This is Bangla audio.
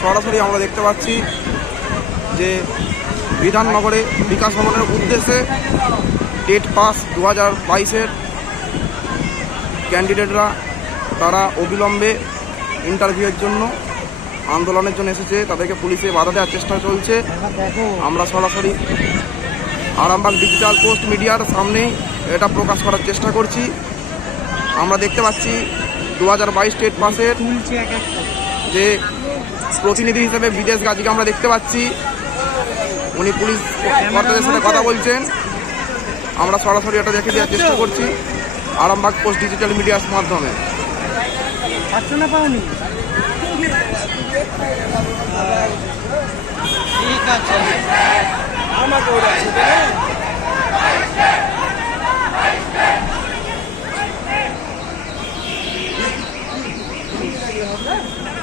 সরাসরি আমরা দেখতে পাচ্ছি যে বিধাননগরে বিকাশ ভবনের উদ্দেশ্যে ডেট পাস দু হাজার বাইশের ক্যান্ডিডেটরা তারা অবিলম্বে ইন্টারভিউয়ের জন্য, আন্দোলনের জন্য এসেছে, তাদেরকে পুলিশে বাধা দেওয়ার চেষ্টা চলছে। আমরা সরাসরি আরামবাগ ডিজিটাল পোস্ট মিডিয়ার সামনেই এটা প্রকাশ করার চেষ্টা করছি। আমরা দেখতে পাচ্ছি দু হাজার বাইশ স্টেট পাসের যে প্রতিনিধি হিসেবে বিদেশ গাজীকে আমরা দেখতে পাচ্ছি। উনি পুলিশ কর্তাদের সাথে কথা বলছেন। আমরা সরাসরি এটা দেখে দেওয়ার চেষ্টা করছি আরামবাগ পোস্ট ডিজিটাল মিডিয়ার মাধ্যমে। ঠিক আছে। Obrigada. Né?